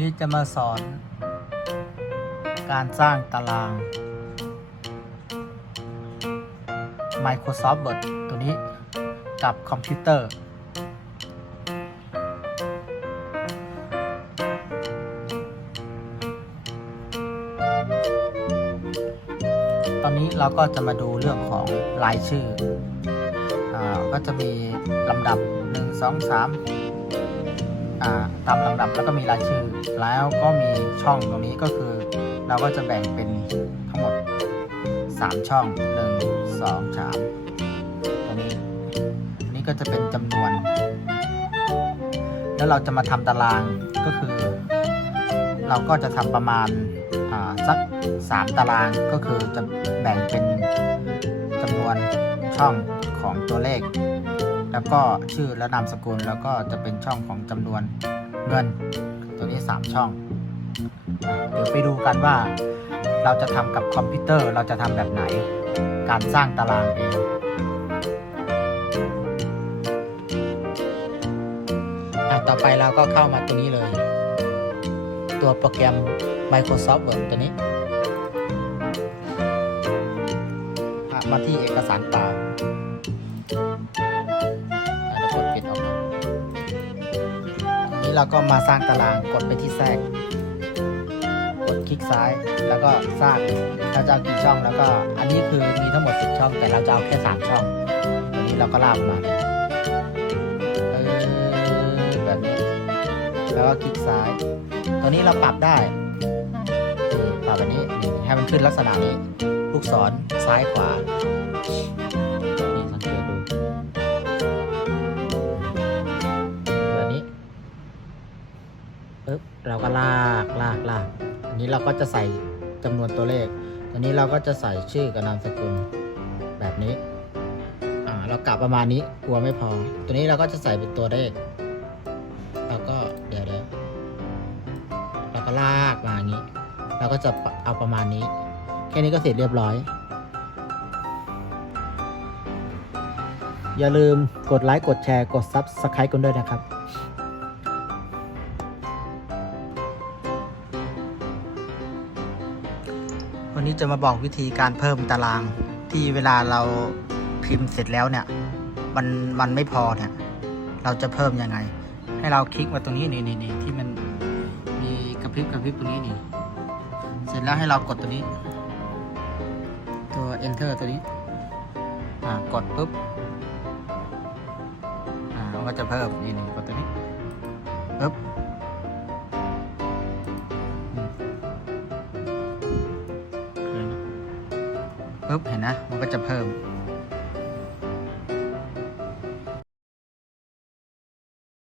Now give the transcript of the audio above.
นี้จะมาสอน การสร้างตาราง Microsoft Word ตัวนี้กับคอมพิวเตอร์ ตอนนี้เราก็จะมาดูเรื่องของรายชื่ออก็จะมีลำดับ 1 2 3อ่า ตามลำดับแล้วก็มีรายชื่อ แล้วก็มีช่องตรงนี้ก็คือ เราก็จะแบ่งเป็นทั้งหมด 3 ช่อง 1 2 3 ตัวนี้อันนี้ก็จะเป็นจำนวน แล้วเราจะมาทำตารางก็คือ เราก็จะทำประมาณอ่าสัก 3 ตารางก็คือจะแบ่งเป็นจำนวนช่องของตัวเลข แล้วก็ชื่อและนามสกุลแล้วก็จะเป็นช่องของจำนวนเงินตัวนี้ 3 ช่อง เดี๋ยวไปดูกันว่า เราจะทำกับคอมพิวเตอร์เราจะทำแบบไหน การสร้างตารางเองต่อไปเราก็เข้ามาตัวนี้เลย ตัวโปรแกรม Microsoft Word ตัวนี้มาที่เอกสารเปล่า นี้เราก็มาสร้างตารางกดไปที่แทรก กดคลิกซ้ายแล้วก็สร้างเราจะเอากี่ช่องแล้วก็อันนี้คือมีทั้งหมด 10 ช่อง แต่เราจะเอาแค่ 3 ช่องตัวนี้เราก็ลากมาเออแบบนี้แล้วก็คลิกซ้าย ตัวนี้เราปรับได้ปรับแบบนี้ให้มันขึ้นลักษณะนี้ ลูกศรซ้ายขวา ปึ๊บเราก็ลากลากลากอันนี้เราก็จะใส่จำนวนตัวเลขตัวนี้เราก็จะใส่ชื่อกับนามสกุลแบบนี้อ่าเรากลับประมาณนี้กลัวไม่พอ ตัวนี้เราก็จะใส่เป็นตัวเลขแล้วก็เดี๋ยวเดี๋ยวเราก็ลากมาอย่างนี้เราก็จะเอาประมาณนี้ แค่นี้ก็เสร็จเรียบร้อย อย่าลืมกดไลค์กดแชร์กด Subscribe กันด้วยนะครับ วันนี้จะมาบอกวิธีการเพิ่มตารางที่เวลาเราพิมพ์เสร็จแล้วเนี่ย มันมันไม่พอเนี่ย เราจะเพิ่มยังไง ให้เราคลิกมาตรงนี้นี่นี่นี่ที่มันมีกระพริบกระพริบตรงนี้นี่ เสร็จแล้วให้เรากดตัวนี้ ตัว enter ตัวนี้อ่ากดปุ๊บอ่ามันก็จะเพิ่มนี่นี่กดตัวนี้ปุ๊บ ปุ๊บเห็นนะ มันก็จะเพิ่ม